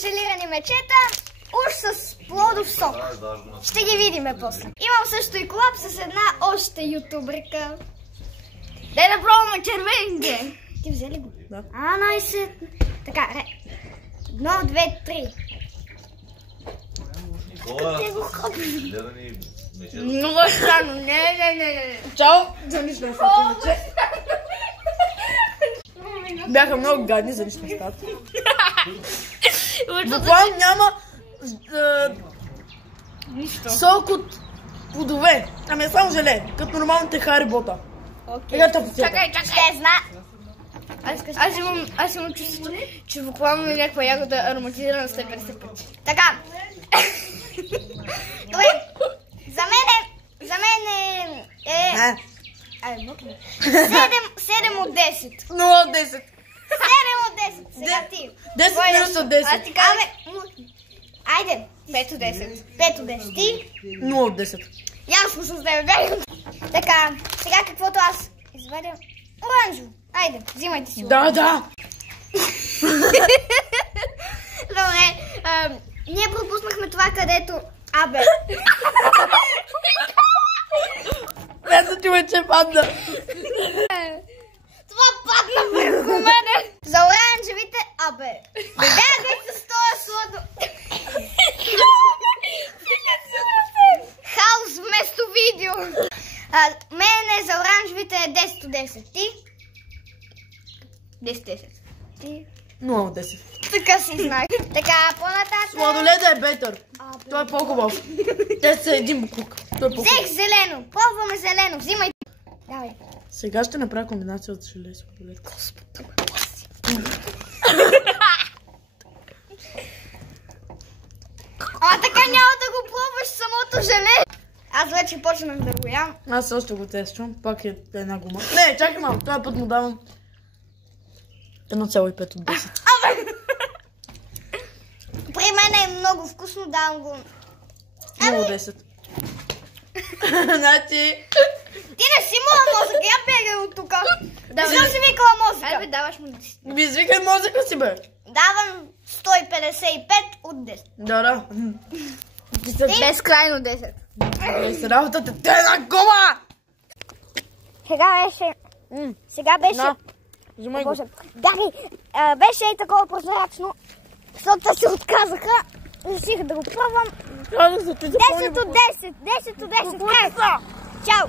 желирани мечета, уж с плодов сок. Ще ги видим после. Имам също и колап с една още ютуберка. Дай да пробваме червените. Ти взе ли го? Да. Найсе. Така, 1, 2, 3. Те го хопи. Много странно. Не. Чао! За нищо не става. Бяха много гадни, за нищо не става. Буквално няма сок от плодове. Ами е само желе, като нормалните харибота. Чакай. Ще зна. Аз имам чувството, че буквално е някаква ягода ароматизирана 150 пъти. Така. Добре. За мен е... 7 от 10. 0 от 10. 7 от 10. Сега ти. 10 минус от 10. Аз ти казвам. Айде. 5 от 10. 5 от 10. Ти? 0 от 10. Ясно с тебе. Така. Сега каквото аз извадя. Оранжево. Айде. Взимайте си. Да. Добре. Ние пропуснахме това, където... Абе. Ето ти вече падна. Това падна върху мене. За оранжевите, абе. Бягай с това сладо. Хаос вместо видео. Мене за оранжевите е 10 от 10. Ти? 10. Ти? 0 от 10. Така си знак. Така, по-нататък. Сладоледа е бетър. Той е по-хубав. Те са един буклук. Той е по-хубав. Взех зелено. Пробваме зелено. Взимай. Давай. Сега ще направя комбинация от желе и сладолед. Така няма да го пробваш самото желе. Аз вече почнах да го ям. Аз още го тествам. Пак е една гума. Не, чакай малко. Това път му давам 1,5 от 10. При мен е много вкусно, давам го. 0 от 10. Значи... Ти не си моя мозък, я бегай от тук. Защо си викала мозъка? Айде, даваш му 10. Ми извикай мозъка си, бе. Давам 155 от 10. Да. Ти са безкрайно 10. С работата те на гума! Сега беше... На, взимай го. Гари, беше и такова прозрачно, защото се отказаха. Реших да го пробвам. 10 от 10. 10 от 10. Чао.